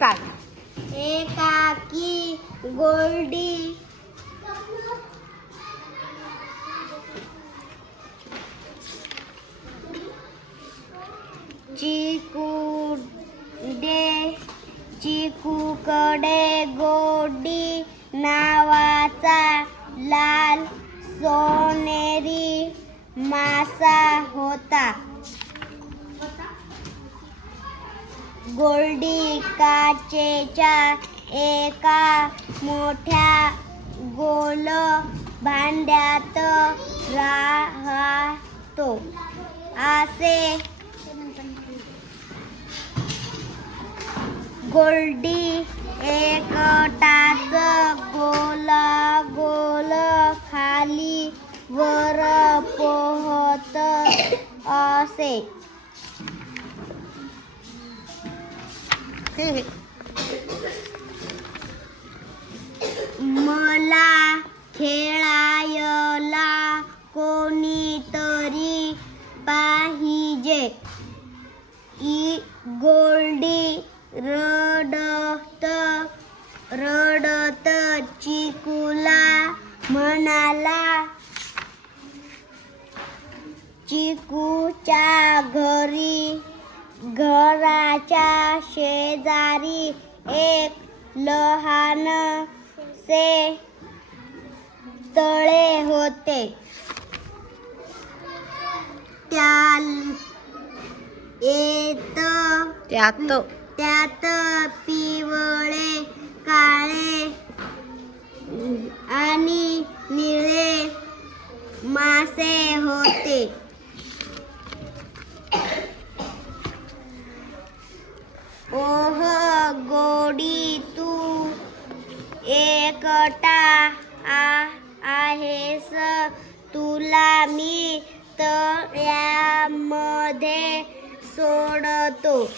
चाल एकाकी गोल्डी. चिकुडे चिकूकडे गोडी. नावाचा लाल सोनेरी मासा होता. गोल्डी काचेच्या एका मोठ्या गोल भांड्यात राहतो. असे गोल्डी एकटाच गोल गोल खाली वर पोहत असे. मला खेळायला कोणीतरी पाहिजे. ई गोल्डी रडत रडत चिकूला म्हणाला चिकूच्या घरी घराच्या शेजारी एक लहान से तळे होते. त्या येत त्यात त्यात पिवळे काळे आणि निळे मासे होते. एकटा आ- आहेस तुला मी तळ्यामध्ये सोडतो.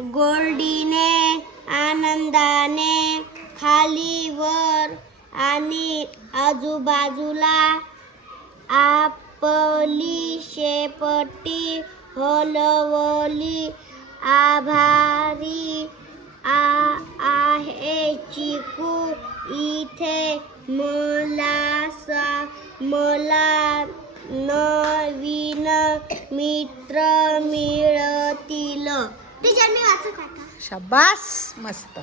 गोल्डीने आनंदाने खाली वर आणि आजूबाजूला आपली शेपटी हलवली. आभारी आ आ मला नवीन मित्र मिळतील. टीचर मी वाचू का शाबास मस्त.